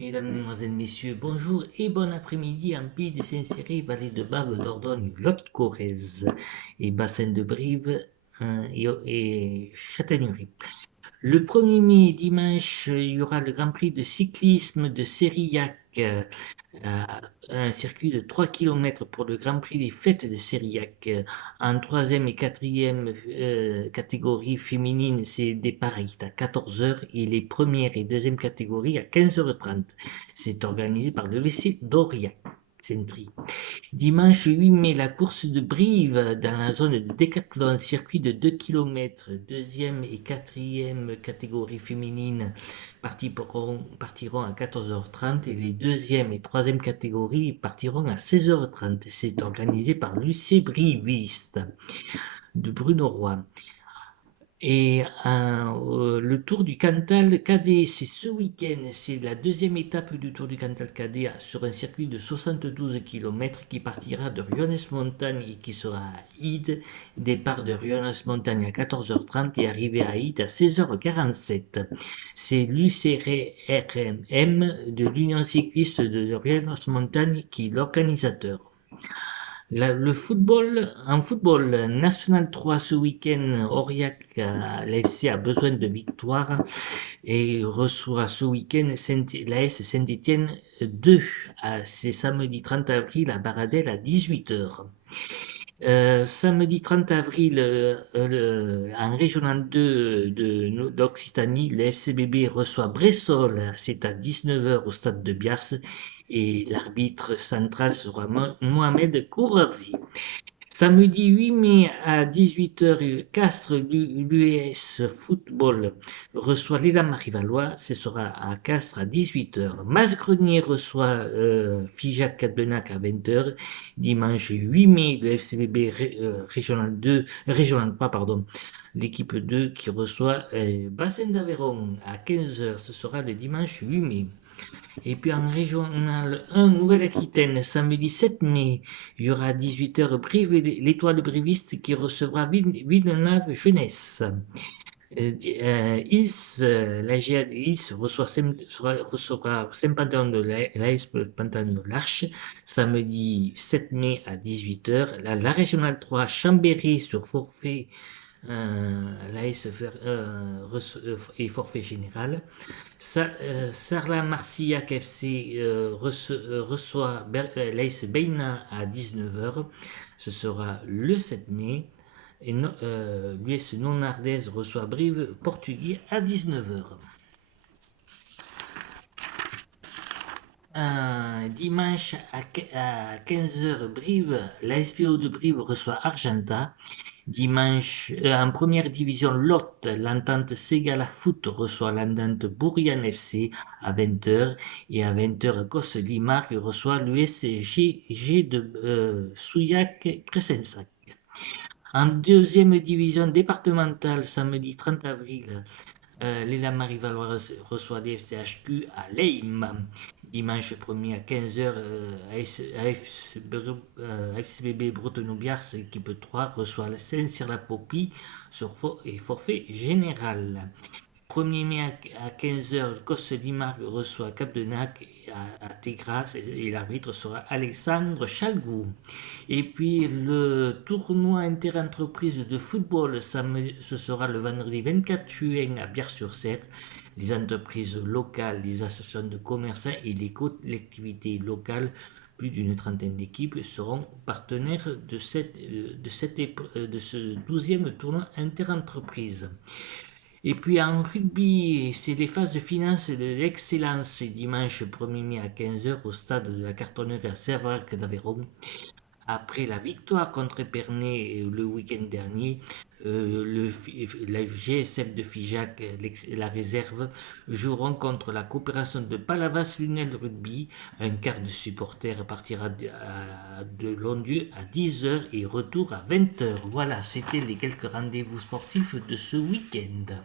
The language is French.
Mesdames, Mesdemoiselles, Messieurs, bonjour et bon après-midi en Pays de Saint-Cyril, vallée de Bave, Dordogne, Lot-Corrèze et bassin de Brive et Châtaigneraie. Le 1er mai, dimanche, il y aura le Grand Prix de cyclisme de Sérillac, un circuit de 3 km pour le Grand Prix des Fêtes de Sérillac. En troisième et quatrième catégorie féminine, c'est départ à 14 heures et les premières et deuxième catégories à 15h30. C'est organisé par le lycée Doria. Dimanche 8 mai, la course de Brive dans la zone de décathlon, circuit de 2 km, deuxième et quatrième catégorie féminine partiront à 14h30 et les deuxième et troisième catégories partiront à 16h30. C'est organisé par l'UC Briviste de Bruno Roy. Et le Tour du Cantal Cadet, c'est ce week-end, c'est la deuxième étape du Tour du Cantal Cadet sur un circuit de 72 km qui partira de Rionnes-Montagne et qui sera à Ide. Départ de Rionnes-Montagne à 14h30 et arrivée à Ide à 16h47. C'est l'UCRM de l'Union cycliste de Rionnes-Montagne qui est l'organisateur. Le football, en football, National 3 ce week-end, Aurillac, l'AFC a besoin de victoire et reçoit ce week-end l'AS Saint-Étienne 2. C'est samedi 30 avril à Baradel à 18h. Samedi 30 avril, en Régional 2 d'Occitanie, le FCBB reçoit Bressol, c'est à 19h au stade de Biars, et l'arbitre central sera Mohamed Kourazi. Samedi 8 mai à 18h, Castres, l'US Football reçoit l'Élan Marivallois, ce sera à Castres à 18h. Masgrenier reçoit Figeac Cadbenac à 20h. Dimanche 8 mai, le FCBB Régional 2, Régional 3, pardon, l'équipe 2 qui reçoit Bassin d'Aveyron à 15h, ce sera le dimanche 8 mai. Et puis en régional 1, Nouvelle-Aquitaine, samedi 7 mai, il y aura à 18h Brive, l'étoile briviste qui recevra Villeneuve Jeunesse. La GA de Ils recevra Saint-Pantalon de l'AS Pantalon de l'Arche, samedi 7 mai à 18h. La régionale 3, Chambéry sur forfait. L'AS et forfait général. Sarlat-Marcillac FC reçoit l'AS Beina à 19h. Ce sera le 7 mai. Et l'US Non-Ardaise reçoit Brive Portugais à 19h. Dimanche à 15h, Brive, l'ASPO de Brive reçoit Argenta. Dimanche, en première division Lot, l'entente Ségala Foot reçoit l'entente Bourriane FC à 20h. Et à 20h, Gosse Limarc reçoit l'USG de Souillac-Cressensac. En deuxième division départementale, samedi 30 avril, l'Élan Marivallois reçoit l'FCHQ à Leim. Dimanche 1er à 15h, FCBB Bretonneau-Biars, équipe 3, reçoit la Saint-Cyr-la-Popie sur forfait général. 1er mai à 15h, Gosse-Limarc reçoit Capdenac à Tégras et l'arbitre sera Alexandre Chalgou. Et puis le tournoi interentreprise de football, ce sera le vendredi 24 juin à Biars-sur-Cère. Les entreprises locales, les associations de commerçants et les collectivités locales, plus d'une trentaine d'équipes, seront partenaires de ce 12e tournoi interentreprise. Et puis en rugby, c'est les phases de finance de l'excellence dimanche 1er mai à 15h au stade de la Cartonnerie à Servac d'Aveyron. Après la victoire contre Épernay le week-end dernier, la GSF de Figeac, la réserve, joueront contre la coopération de Palavas-Lunel Rugby. Un quart de supporters partira de Londieu à 10h et retour à 20h. Voilà, c'était les quelques rendez-vous sportifs de ce week-end.